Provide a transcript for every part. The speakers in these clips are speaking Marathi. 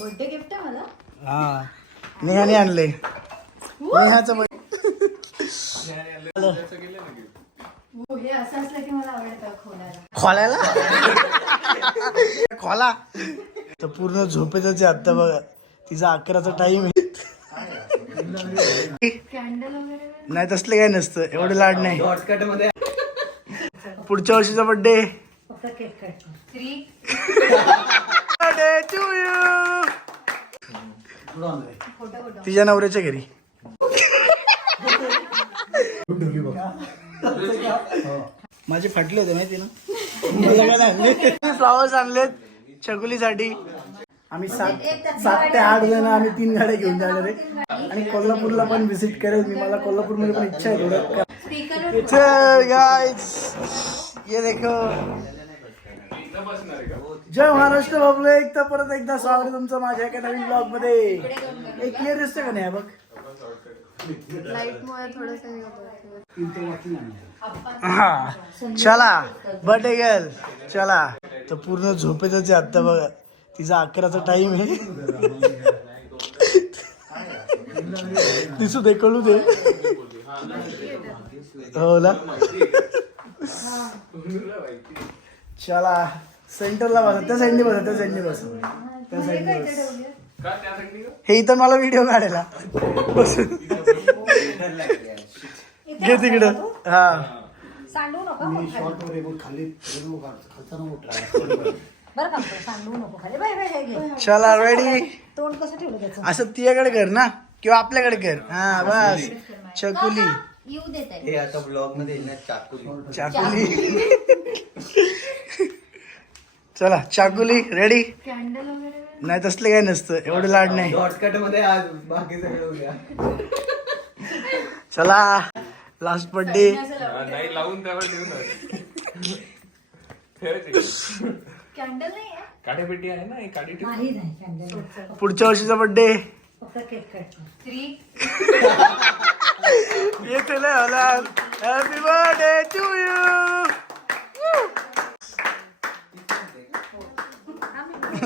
बर्थडे गिफ्ट आहे मला. हा नेहाने आणले. नेहाचं हो, हे असं असलं की मला आवडतं खोलायला. खोला तर पूर्ण झोपेतच आहे आता बघा. तिचा 11चा टाइम आहे. कॅन्डल वगैरे नाही तसलं काय नसतं, एवढं लाड नाही. पुढच्या वर्षीचा बर्थडे फक्त cake cut. 3 birthday to you. Photo तिच्या नवऱ्याच्या घरी. माझे फाटले होते माहिती ना. फ्लावर्स आणलेत छकुलीसाठी. आम्ही 7 ते 8 जण आम्ही 3 गाड्या घेऊन जाणार आहे आणि कोल्हापूरला पण व्हिजिट करेल मी. मला कोल्हापूरमध्ये पण इच्छा आहे थोडं. चल गाइस ये देखो. जय महाराष्ट्र पब्लिक. तर परत एकदा स्वागत आहे तुमचं माझ्या एका नवीन ब्लॉग मध्ये. एक क्लिअर दिसतं का नाही बघ. लाईटमुळे थोडंसं हा चला बर्थडे गर्ल चला. तर पूर्ण झोपेतच आहे आता बघा. तिचा 11चा टाइम आहे. दिसू दे कळू दे. हो ना. चला सेंटरला बसा. त्या साईडने बसा. त्या साईडने बसा. त्या साईडने बस. हे इथं मला व्हिडिओ काढायला बसून घे तिकडं. हा सांडू नको बरं का. सांडू नको खाली. Bye bye. हे घे. चला रेडी. तोंड कसं ठेवलं त्याचं. असं तिच्याकडे कर ना किंवा आपल्याकडे कर. हा बस चकुली. येऊ देत आहे. हे आता ब्लॉग मध्ये येईल ना चाकुली. चाकुली. चला चाकुली रेडी. कॅन्डल वगैरे नाही तसलं काय नसतं, एवढं लाड नाही. शॉर्टकट मध्ये आज बाकी सगळं उद्या. चला लास्ट बर्थडे. नाही लावून त्यावर ठेवून कॅन्डल नाही आहे. काढेपेटी आहे ना, एक काढी ठेव. नाही नाही कॅन्डल. पुढच्या वर्षीचा बर्थडे फक्त केक कट. 3 येते होला. Happy birthday to you.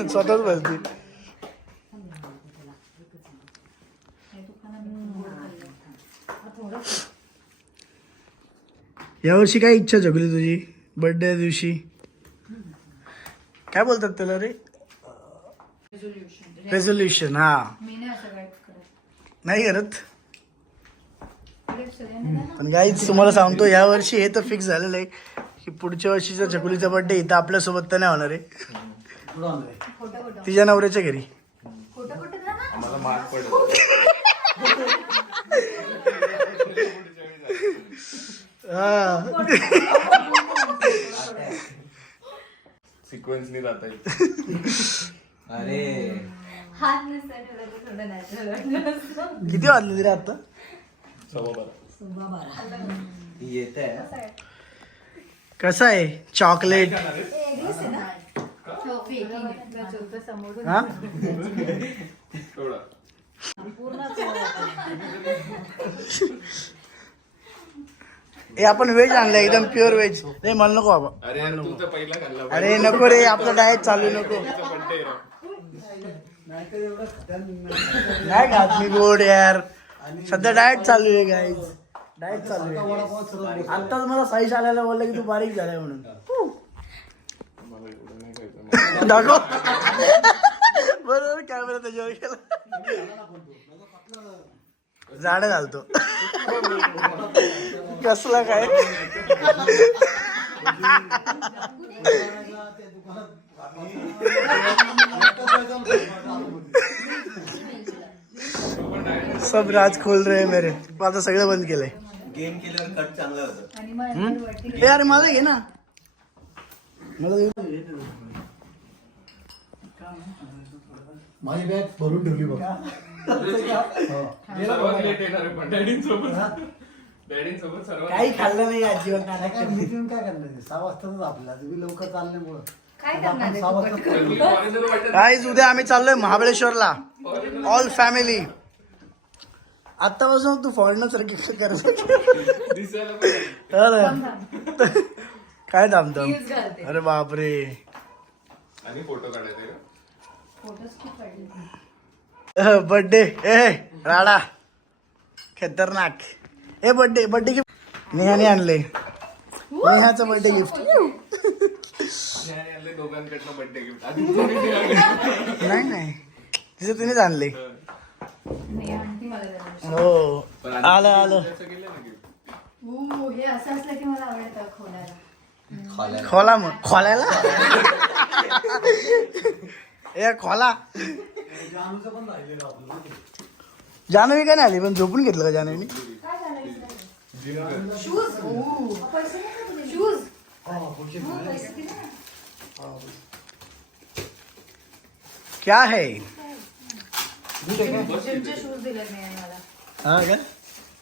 स्वतःच बोलती. यावर्षी काय इच्छा जगली तुझी बर्थडे दिवशी? काय बोलतात त्याला रे? रेझोल्युशन. हा मी नाही असं काय करत. नाही करत. पण गाईच तुम्हाला सांगतो या वर्षी हे तर फिक्स झालेलं आहे की पुढच्या वर्षीचा छकुलीचा बर्थडे इथं आपल्यासोबत तर नाही होणार आहे. तिच्या नवऱ्याच्या घरी. आम्हाला मार्क पडेल. सिक्वेन्सनी जाता येईल. अरे हात नसता ठेवला तर थोडं नॅचरल वाटलं. किती वाजले रे आता? 12:15. येत आहे. कसं आहे चॉकलेट? हा हे आपण व्हेज आणलं एकदम प्युअर व्हेज. नाही मला नको बाबा. अरे तू तर पहिला खाल्ला. अरे नको रे आपलं डाएट चालू नको. नाही खात मी गोड यार. सध्या डाएट चालू आहे गाईज. डाएट चालू आहे. आताच मला साईश आल्याला बोललं की तू बारीक झालाय म्हणून. दाखव बरोबर कॅमेरा त्याच्यावर केला. झाड घालतो कसला काय. सब राज खोल रहे मेरे. आता सगळं बंद केलंय. गेम केल्यावर कट चांगला होतं. यार मला घे ना. मला माझी बॅग भरून ठेवली बघा. सर्वात लेट येणार आहे पण डॅडींसोबत सर्वात काही खाल्लं नाही अजिबात. मीटिंग काय करणार 6 वाजताच आपला तुम्ही लवकर चालल्यामुळं. काय करणार आहे 6 तू वाजता पटकन? गाईज उद्या आम्ही चाललोय महाबळेश्वरला ऑल फॅमिली. आतापासून तू फॉरेनर सारखी करत दिसायला पाहिजे. काय थांबतो. Heels घालते. अरे बापरे. आणि फोटो काढायचे का? फोटोज खूप पडले. बर्थडे ए राडा खतरनाक. ए बर्थडे बर्थडे गिफ्ट नेहाने आणले. नेहाचं बर्थडे गिफ्ट. दोघांकडनं बर्थडे गिफ्ट नाही नाही तिचं तिनेच आणले. नाही आणती मला जरा. हो आलं आलं. हे असं असलं की मला आवडतं खोलायला. खोला मग खोलायला. ए खोला. जानूचं पण राहिलेलं आपलं. जान्हवी काय नाही आली पण झोपून घेतलं का जान्हवीने. काय झालं? शूज. पैसे नाही का तुझे? शूज. पैसे दिले ना? क्या है जिमचे शूज दिले नाही मला. हा का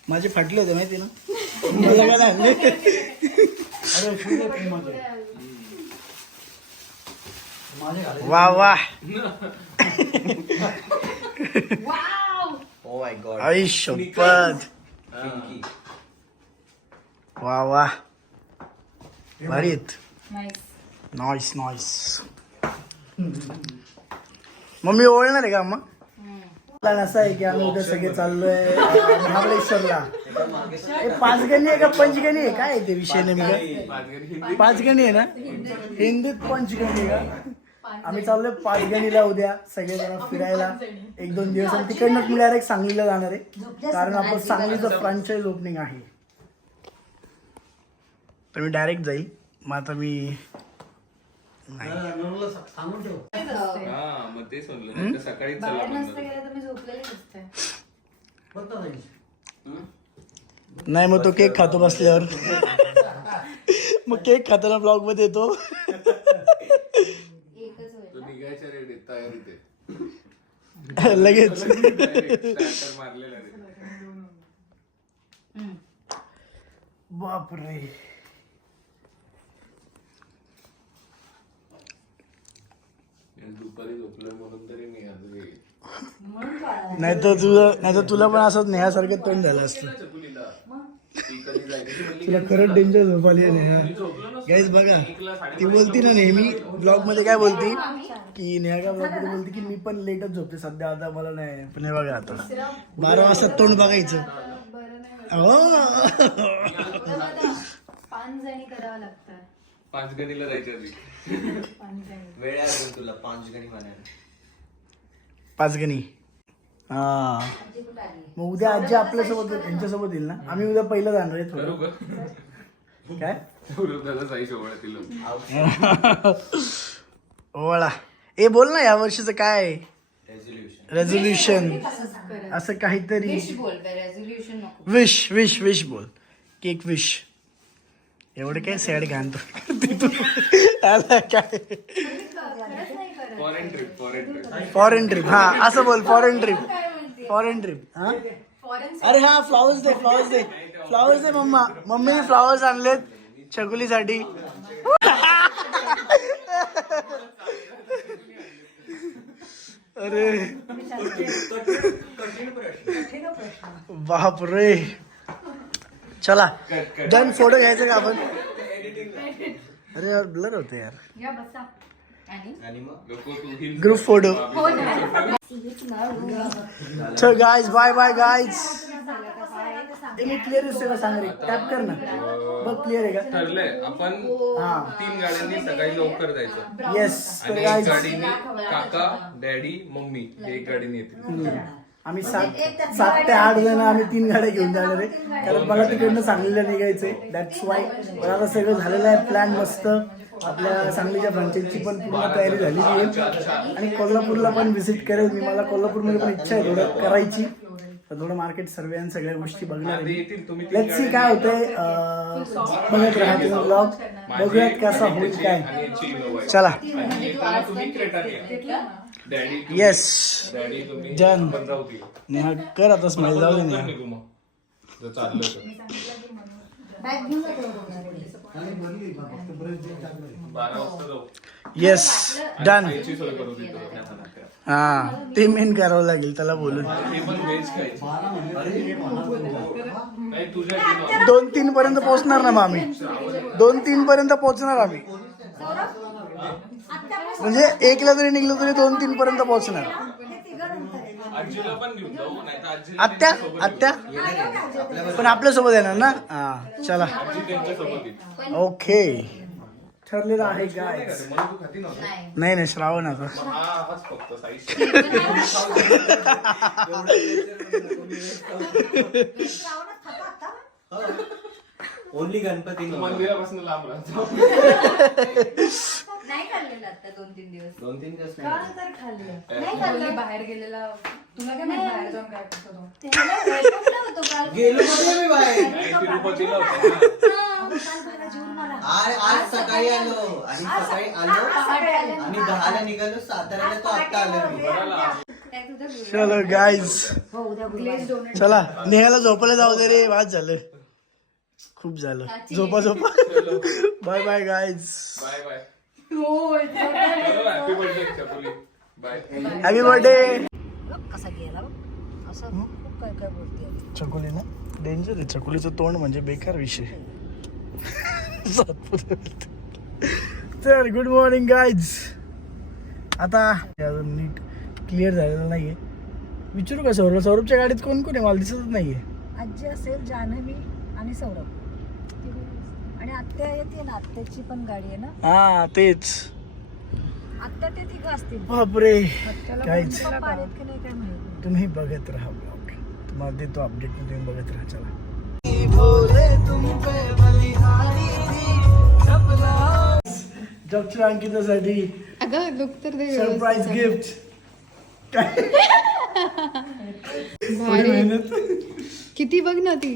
माझे फाटले होते माहिती ना. मला काय नाही आणले. अरे शूज आहे माझे. माझे घालायचे. वा वा वाव. Oh my God. आई शपथ. वा वा भारीत. नाईस. Noise noise. मम्मी ओळणार आहे का मग. प्लॅन असा आहे की आम्ही उद्या सगळे चाललोय महाबळेश्वरला. हे पाचगणी आहे का पंचगणी आहे काय आहे ते विषय नेमका. पाचगणी आहे ना हिंदीत पंचगणी आहे का. आम्ही चाललोय पाचगणीला उद्या सगळे जण फिरायला 1-2 दिवस. आणि तिकडनं मी डायरेक्ट सांगलीला जाणार आहे कारण आपण सांगलीचं फ्रँचाईज ओपनिंग आहे. तर मी डायरेक्ट जाईल. मग आता मी नाही नवऱ्याला सांगून ठेव. हा मग तेच म्हणलं सकाळीच चला बाहेर नसतं म्हणलं. गेलं तर मी झोपलेली असते. बघता नाही. नाही मग तो केक खातो बसल्यावर. मग केक खाताना ब्लॉग मध्ये येतो. एकच होईल. तो निघायच्या रेडीत तयारीत आहे. लगेच स्टार्टर मारलेला रे. बापरे. दुपारी झोपलोय म्हणून तरी मी आज म्हणून काढायला. नाही तर तुला पण असंच नेहासारखं तोंड झालं असतं. चकुलीला ती कधी जायची म्हणली तुला खरंच डेंजर झोप आली आहे नेहा. गाईज बघा ती बोलती ना नेहमी ब्लॉग मध्ये काय बोलती की नेहा काय ब्लॉग मध्ये बोलती की मी पण लेटच झोपते सध्या. आता मला नाही पण हे बघा आता 12 वाजता तोंड बघायचं. बरं नाही हो. 5 जणी करावं लागतं. पाचगणीला जायच्या आधी 5 जणी. वेळ आहे अजून तुला 5 गणी म्हणायला. पाचगणी. हा मग उद्या आजी आपल्यासोबत यांच्यासोबत येईल ना. आम्ही उद्या पहिलं जाणार आहे करू थोडं. का काय त्याला जाई सोहळ्यातील ओळा. ए बोल ना या वर्षीचं काय रेझोल्युशन. रेझोल्युशन असंच करत. असं काहीतरी. विश बोल रेझोल्युशन नको. विश विश विश बोल. Cake wish. एवढं काय सॅड घालतो आला काय. खरंच नाही करत. Foreign trip foreign trip. हा असं बोल फॉरेन ट्रिप. काय म्हणते? Foreign trip. हा फॉरेन. अरे हा फ्लॉवर्स दे फ्लॉवर्स दे फ्लॉवर्स दे. मम्मीने फ्लॉवर्स आणलेत चकुलीसाठी. अरे बाप रे. चला डन. फोटो घ्यायचा का आपण. अरे यार ब्लर होते यार. या बसा. आणि आणि मग ग्रुप फोटो. हो ना. चल guys bye bye guys. Clear दिसतोय का सांग रे. टॅप कर ना बघ क्लिअर आहे का. ठरलंय आपण हा 3 गाड्यांनी सकाळी लवकर जायचं. येस. तर आणि एक गाइस गाडीने काका डॅडी मम्मी हे एक गाडीने येतील. आम्ही 7 ते 8 जण आम्ही 3 गाड्या घेऊन जाणार आहे कारण मला तिकडनं सांगलीला निघायचंय. That's why. पण आता सगळं झालेलं आहे प्लॅन मस्त. आपल्या सांगलीच्या फ्रँचायझीची पण पूर्ण तयारी झालेली आहे आणि कोल्हापूरला पण व्हिजिट करेल मी. मला कोल्हापूरमध्ये पण इच्छा आहे थोडं करायची. तर थोडं मार्केट सर्वे आणि सगळ्या गोष्टी बघणार ते आहे. येतील तुम्ही लेट्स सी काय होतंय. बघत राहा तुम्ही ब्लॉग. बघूयात कसा होईल काय. आणि याची इनोवा आहे. चला. आणि येताना तुम्ही क्रेटाने या. डॅडी तुम्ही- येस डॅडी तुम्ही डन. पंधरावती. नेहा कर आता स्माईल जाऊ दे लवकर नेहा. निघू मग जर चाललं तर. बॅग घेऊन जातो. आणि बोलली बा, फक्त ब्रश देऊन टाकलंय. 12 वाजता जाऊ. Yes done. खायची सोय करू देतो. हा ते मेन करावं लागेल त्याला बोलून. हे पण व्हेज खायची. 12 म्हणजे ते 12 नाही तुझ्या 2-3 पर्यंत पोहोचणार ना मग आम्ही. 2-3 पर्यंत पोहोचणार आम्ही. म्हणजे 1ला जरी निघलो तरी 2-3 पर्यंत पोहोचणार. आजीला पण घेऊन जाऊ नाही तर आजीला आत्या आत्या पण आपल्यासोबत येणार ना. हा चला आजी त्यांच्यासोबत येईल. ओके ठरलेलं आहे काय. मला तू खाती नव्हतं. नाही नाही श्रावण आता. हाच फक्त साईज. ओनली गणपती मंदिरापासून लांब राहतो. नाही खाल्लेलं आता 2-3 दिवस. 2-3 दिवस काल तर खाल्लं. नाही बोलली खाल्लं. बाहेर गेलेला तुला काय माहिती बाहेर जाऊन काय करतो तो? त्याला भेटला होतो काल. गेलो कुठे मी बाहेर. नाही, तिरुपतीला होतं ना. हा, काल मला जेवून मला. आज सकाळी आलो आणि सकाळी आलो पहाटे आले. आणि 10ला निघालो. साताऱ्याला तो आत्ता आलो मी. काय तुझं बोल. चलो गाईज हो उद्या Glaze donate. चला नेहाला झोपायला जाऊ दे रे. वाद झालं खूप झालं. झोपा झोपा. Bye bye guys. Bye bye. होय, चलो happy birthday Chapoli. Bye. Happy birthday. कसा गेला बघ. असं खूप काय काय बोलते. चकोली ना डेंजर आहे. चकोलीचं तोंड म्हणजे बेकार विषय. तर गुड मॉर्निंग गाईज. आता अजून नीट क्लिअर झालेलं नाहीये. विचारू का सौरभ. सौरभच्या गाडीत कोण कोण आहे मला दिसतच नाहीये. आजी असेल, जान्हवी आणि सौरभ आणि आत्या येते ना. आत्याची पण गाडी आहे ना. हा तेच. आत्या ते तिघं असतील. बापरे आत्याला काहीच. पण पप्पा आलेत की नाही काय माहिती. तुम्ही बघत राहा ब्लॉग. तुम्हाला देतो अपडेट. तुम्ही बघत राहा. चला जगच्या अंकितासाठी अगं लुक तर दे सरप्राईज गिफ्ट. भारी. किती बघ ना ती